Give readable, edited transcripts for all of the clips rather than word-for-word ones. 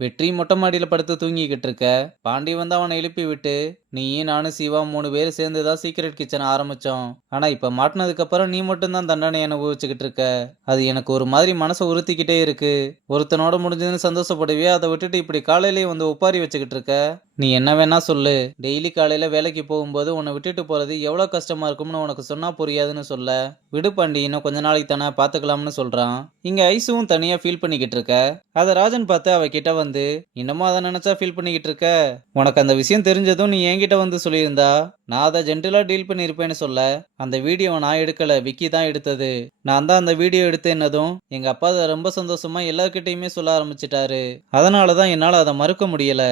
வெற்றி மொட்டை மாடியில படுத்து தூங்கிக்கிட்டு இருக்க. பாண்டி வந்து அவனை எழுப்பி விட்டு, நீயும் நானும் சிவா 3 பேரும் சேர்ந்து தான் சீக்ரெட் கிச்சனை ஆரம்பிச்சோம். ஆனா இப்ப மாட்டினதுக்கு அப்புறம் நீ மட்டும் தான் தண்டனை அனுபவிச்சுக்கிட்டு இருக்க. அது எனக்கு ஒரு மாதிரி மனசை உறுத்திக்கிட்டே இருக்கு. ஒருத்தனோட முடிஞ்சதுன்னு சந்தோஷப்படுவியா, அதை விட்டுட்டு இப்படி காலையிலேயே வந்து ஒப்பாரி வச்சுக்கிட்டு இருக்க. நீ என்ன வேணா சொல்லு. டெய்லி காலையில வேலைக்கு போகும்போது உன்னை விட்டுட்டு போறது எவ்வளவு கஷ்டமா இருக்கும்னு உனக்கு சொன்னா புரியாதுன்னு சொல்ல. விடு பாண்டி, இன்னும் கொஞ்ச நாளைக்கு தானே பாத்துக்கலாம்னு சொல்றான். இங்க ஐசுவும் தனியா ஃபீல் பண்ணிக்கிட்டு இருக்க. அத ராஜன் பார்த்து அவ கிட்ட வந்து, இன்னமும் அதை நினைச்சா ஃபீல் பண்ணிக்கிட்டு இருக்க. உனக்கு அந்த விஷயம் தெரிஞ்சதும் நீ என்கிட்ட வந்து சொல்லியிருந்தா நான் அதை ஜென்டிலா டீல் பண்ணியிருப்பேன்னு சொல்ல. அந்த வீடியோவை நான் எடுக்கல, விக்கி தான் எடுத்தது. நான் தான் அந்த வீடியோ எடுத்தேன்னதும் எங்க அப்பா அதை ரொம்ப சந்தோஷமா எல்லார்கிட்டயுமே சொல்ல ஆரம்பிச்சிட்டாரு. அதனாலதான் என்னால அதை மறுக்க முடியல.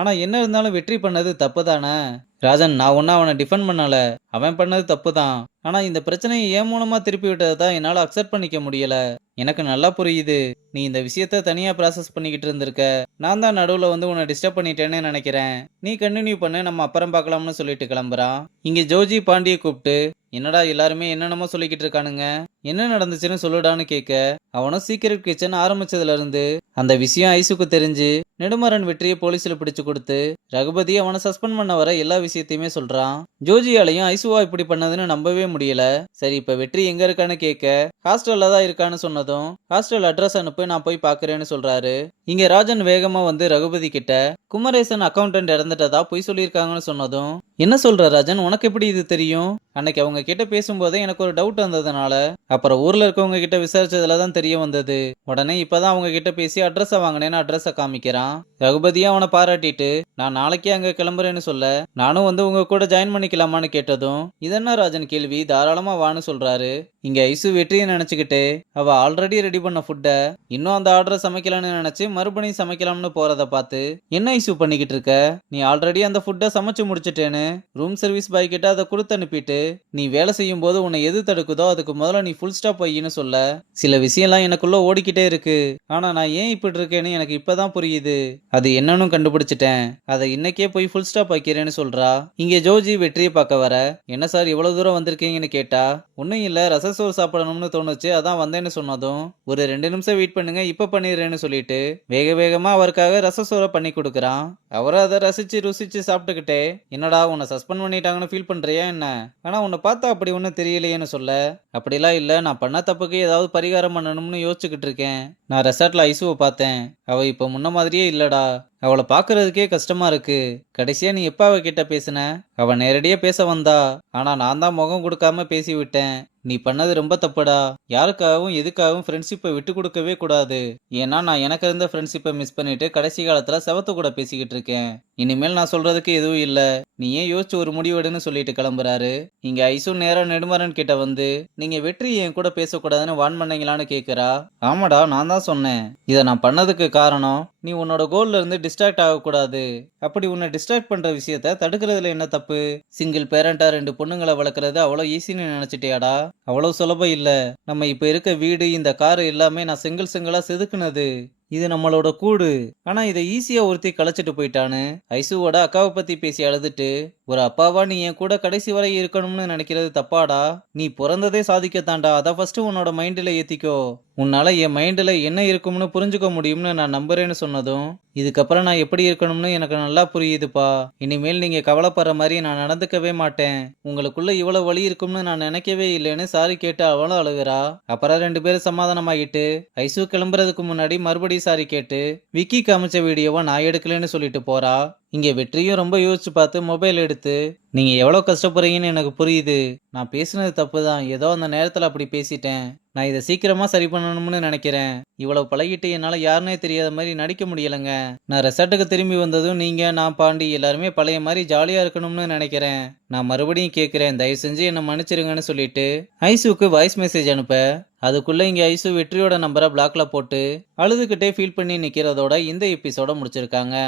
ஆனா என்ன இருந்தாலும் வெற்றி பண்ணது தப்பு தானே. ராஜன், நான் ஒன்னும் அவனை டிஃபெண்ட் பண்ணல. அவன் பண்ணது தப்பு தான். ஆனா இந்த பிரச்சனையை என் மூலமா திருப்பி விட்டதை தான் என்னால அக்செப்ட் பண்ணிக்க முடியல. எனக்கு நல்லா புரியுது. நீ இந்த விஷயத்த தனியா ப்ராசஸ் பண்ணிக்கிட்டு இருந்திருக்க. நான் தான் நடுவுல வந்து உன்னை டிஸ்டர்ப் பண்ணிட்டேன்னு நினைக்கிறேன். நீ கண்டினியூ பண்ணு, நம்ம அப்புறம் பார்க்கலாம்னு சொல்லிட்டு கிளம்புறான். இங்க ஜோஜி பாண்டியை கூப்பிட்டு, என்னடா எல்லாருமே என்னென்னமோ சொல்லிக்கிட்டு இருக்கானுங்க, என்ன நடந்துச்சுன்னு சொல்லுடான்னு கேட்க, அவனும் சீக்கிரட் கிச்சன் ஆரம்பிச்சதுல இருந்து அந்த விஷயம் ஐசுக்கு தெரிஞ்சு நெடுமாறன் வெற்றியை போலீஸ்ல பிடிச்சு கொடுத்து ரகுபதி அவனை சஸ்பெண்ட் பண்ண வர எல்லா விஷயத்தையுமே சொல்றான். ஜோஜியாலையும் ஐசுவா இப்படி பண்ணதுன்னு நம்பவே முடியல. சரி, இப்ப வெற்றி எங்க இருக்கான்னு கேட்க, ஹாஸ்டல்ல தான் இருக்கான்னு சொன்னதும் ஹாஸ்டல் அட்ரஸ் அனுப்பு, நான் போய் பாக்குறேன்னு சொல்றாரு. இங்க ராஜன் வேகமா வந்து ரகுபதி கிட்ட, குமரேசன் அக்கௌண்டன்ட் இறந்துட்டதா பொய் சொல்லியிருக்காங்கன்னு சொன்னதும், என்ன சொல்ற ராஜன், உனக்கு எப்படி இது தெரியும்? அன்னைக்கு அவங்க கிட்ட பேசும்போதே எனக்கு ஒரு டவுட் வந்ததுனால அப்புறம் ஊர்ல இருக்கவங்க கிட்ட விசாரிச்சதுலதான் தெரிய வந்தது. உடனே இப்பதான் அவங்க கிட்ட பேசி அட்ரஸ வாங்கினேன்னு அட்ரஸ காமிக்கிறான். ரகுபதியா அவனை பாராட்டிட்டு, நான் நாளைக்கே அங்க கிளம்புறேன்னு சொல்ல, நானும் வந்து உங்க கூட ஜாயின் பண்ணிக்கலாமான்னு கேட்டதும், இதென்ன ராஜன் கேள்வி, தாராளமா வான்னு சொல்றாரு. இங்க ஐசு வெற்றியை நினைச்சுக்கிட்டு அவ ஆல்ரெடி ரெடி பண்ண ஃபுட்ட இன்னும் அந்த ஆர்டரை சமைக்கலாம்னு நினைச்சு மறுபடியும் சமைக்கலாம்னு போறத பார்த்து, என்ன ஐசு பண்ணிக்கிட்டு இருக்க, நீ ஆல்ரெடி அந்த ஃபுட்டை சமைச்சு முடிச்சிட்டேன்னு ரூம் சர்வீஸ் பாய் கிட்ட அதை கொடுத்து அனுப்பிட்டு நீ வேலை செய்யும் போது உன்னை எது தடுக்குதோ அதுக்கு முதல்ல நீ ஃபுல் ஸ்டாப் வையின்னு சொல்ல, சில விஷயம்லாம் எனக்குள்ள ஓடிக்கிட்டே இருக்கு. ஆனா நான் ஏன் இப்படி இருக்கேன்னு எனக்கு இப்பதான் புரியுது. அது என்னன்னு கண்டுபிடிச்சிட்டேன். அதை இன்னைக்கே போய் ஃபுல் ஸ்டாப் வைக்கிறேன்னு சொல்றா. இங்க ஜோஜி வெற்றியை பார்க்க வர, என்ன சார் இவ்வளவு தூரம் வந்திருக்கீங்கன்னு கேட்டா, ஒன்னும் இல்ல, ரசசோறு சாப்பிடணும்னு தோணுச்சு, அதான் வந்தேன்னு சொன்னதும், ஒரு 2 நிமிஷம் வெயிட் பண்ணுங்க, இப்ப பண்ணிடுறேன்னு சொல்லிட்டு வேக வேகமா அவருக்காக ரசசோரை பண்ணி கொடுக்கறான். அவரை அதை ரசிச்சு ருசிச்சு சாப்பிட்டுக்கிட்டே, என்னடா உன்னை சஸ்பெண்ட் பண்ணிட்டாங்கன்னு ஃபீல் பண்றியா என்ன? ஆனா உன்னை பார்த்தா அப்படி ஒன்றும் தெரியலையேன்னு சொல்ல, அப்படிலாம் இல்லை, நான் பண்ண தப்புக்கு ஏதாவது பரிகாரம் பண்ணணும்னு யோசிச்சுக்கிட்டு இருக்கேன். நான் ரெசார்ட்ல ஐசுவை பார்த்தேன். அவ இப்ப முன்ன மாதிரியே இல்லடா. அவளை பாக்குறதுக்கே கஷ்டமா இருக்கு. கடைசியா நீ எப்ப அவ கிட்ட பேசுன? அவ நேரடியா பேச வந்தா. ஆனா நான் தான் முகம் கொடுக்காம பேசி விட்டேன். நீ பண்ணது ரொம்ப தப்புடா. யாருக்காகவும் எதுக்காகவும் ஃப்ரெண்ட்ஷிப்பை விட்டு கொடுக்கவே கூடாது. ஏன்னா நான் எனக்கு இருந்த ஃப்ரெண்ட்ஷிப்பை மிஸ் பண்ணிட்டு கடைசி காலத்துல செவத்து கூட பேசிக்கிட்டு இருக்கேன். இனிமேல் நான் சொல்றதுக்கு எதுவும் இல்ல. நீ ஏன் யோசிச்சு ஒரு முடிவெடுன்னு சொல்லிட்டு கிளம்புறாரு. இங்க ஐசு நேரா நெடுமாறன் கிட்ட வந்து, நீங்க வெற்றி என் கூட பேசக்கூடாதுன்னு வான் பண்ணீங்களான்னு கேக்குறா. ஆமாடா, நான் தான் சொன்னேன். இதை நான் பண்ணதுக்கு காரணம், நீ உன்னோட கோல்ல இருந்து டிஸ்ட்ராக்ட் ஆகக்கூடாது. அப்படி உன்னை டிஸ்ட்ராக்ட் பண்ற விஷயத்த தடுக்கிறதுல என்ன தப்பு? சிங்கிள் பேரண்டா 2 பொண்ணுங்களை வளர்க்கறது அவ்வளோ ஈஸின்னு நினைச்சிட்டியாடா? அவ்வளவு சுலபம் இல்ல. நம்ம இப்ப இருக்க வீடு, இந்த காரு எல்லாமே நான் சிங்கிளா செதுக்குனது. இது நம்மளோட கூடு. ஆனா இதை ஈஸியா ஒருத்தி கலைச்சிட்டு போயிட்டான்னு ஐசுவோட அக்காவை பத்தி பேசி அழுதுட்டு, ஒரு அப்பாவா நீ என் கூட கடைசி வரை இருக்கணும்னு நினைக்கிறது தப்பாடா. நீ பிறந்ததே சாதிக்கத்தாண்டா. அதை ஃபர்ஸ்ட் உன்னோட மைண்ட்ல ஏத்திக்கோ. உன்னால என் மைண்ட்ல என்ன இருக்கும்னு புரிஞ்சுக்க முடியும்னு நான் நம்புறேன்னு சொன்னதும், இதுக்கப்புறம் நான் எப்படி இருக்கணும்னு எனக்கு நல்லா புரியுதுப்பா. இனிமேல் நீங்க கவலைப்படுற மாதிரி நான் நடந்துக்கவே மாட்டேன். உங்களுக்குள்ள இவ்வளவு வலி இருக்கும்னு நான் நினைக்கவே இல்லைன்னு சாரி கேட்டு அவளும் அழுகுறா. அப்புறம் 2 பேரும் சமாதானமாகிட்டு ஐசு கிளம்புறதுக்கு முன்னாடி மறுபடியும் சாரி கேட்டு விக்கி காமிச்ச வீடியோவை நான் எடுக்கலன்னு சொல்லிட்டு போறா. இங்க வெற்றியும் ரொம்ப யோசிச்சு பார்த்து மொபைல் எடுத்து, நீங்க எவ்வளவு கஷ்டப்படுறீங்கன்னு எனக்கு புரியுது. நான் பேசுனது தப்பு தான். ஏதோ அந்த நேரத்துல அப்படி பேசிட்டேன். நான் இதை சீக்கிரமா சரி பண்ணணும்னு நினைக்கிறேன். இவ்வளவு பழகிட்டு என்னால யாருன்னே தெரியாத மாதிரி நடிக்க முடியலங்க. நான் ரெசார்ட்டுக்கு திரும்பி வந்ததும் நீங்க, நான், பாண்டி எல்லாருமே பழைய மாதிரி ஜாலியா இருக்கணும்னு நினைக்கிறேன். நான் மறுபடியும் கேட்கிறேன், தயவு செஞ்சு என்ன மன்னிச்சிருங்கன்னு சொல்லிட்டு ஐசுக்கு வாய்ஸ் மெசேஜ் அனுப்ப, அதுக்குள்ள இங்க ஐசு வெற்றியோட நம்பரை பிளாக்ல போட்டு அழுதுகிட்டே ஃபீல் பண்ணி நிக்கிறதோட இந்த எபிசோட முடிச்சிருக்காங்க.